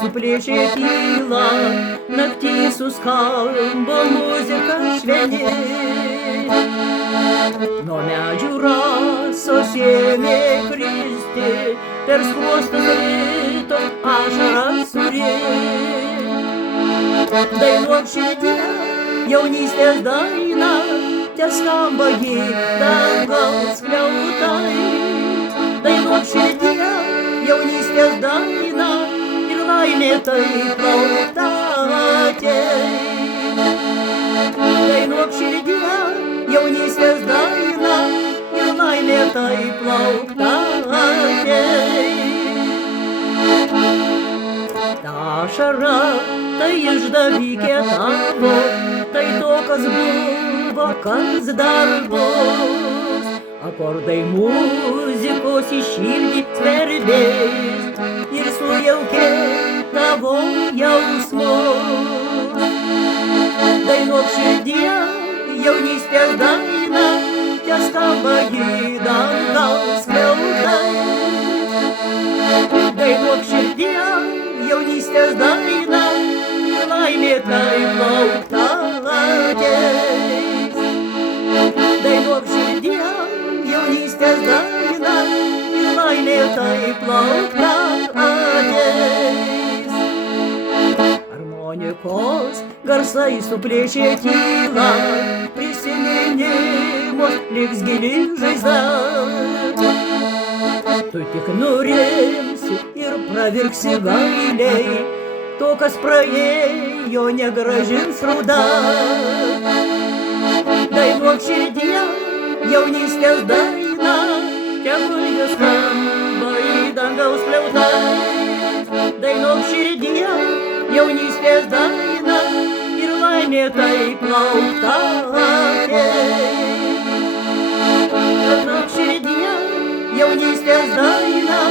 suplėšė tylą, naktį suskambo muzika švelni. Nuo medžių rasos ėmė kristi, per skruostus rito ašaras surinkti. Dainuok širdie jaunystės dainą, teskamba ji dangaus skliautai. Dainuok širdie jaunystės dainą ir laimė taip laukta ateis. Dainuok širdie jaunystės dainą ir laimė taip laukta ateis. Ta ašara tai išdavikė tavo, tai to, kas buvo, kas dar bus. Akordai muzikos į širdį skverbės ir sujaukė tavo jausmus. Dainuok širdie jaunystės dainą, teskamba ji dangaus skliautai. Dainuok širdie jaunystės dainą ir laimė taip laukta ateis. Dainuok širdie jaunystės dainą ir laimė taip laukta ateis. Harmonikos garsai suplėšė tylą, prisiminimus liks gili žaizda. Tu tik nurimsi ir pravirksi gailiai, to, kas praėjo, negrąžins rauda. Dainuok širdie jaunystės dainą, tegul jis skamba į dangaus skliautai. Dainuok širdie jaunystės dainą ir laimė taip laukta ateis. Dainuok širdie jaunystės dainą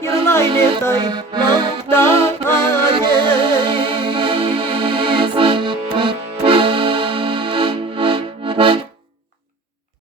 ir laimė taip laukta.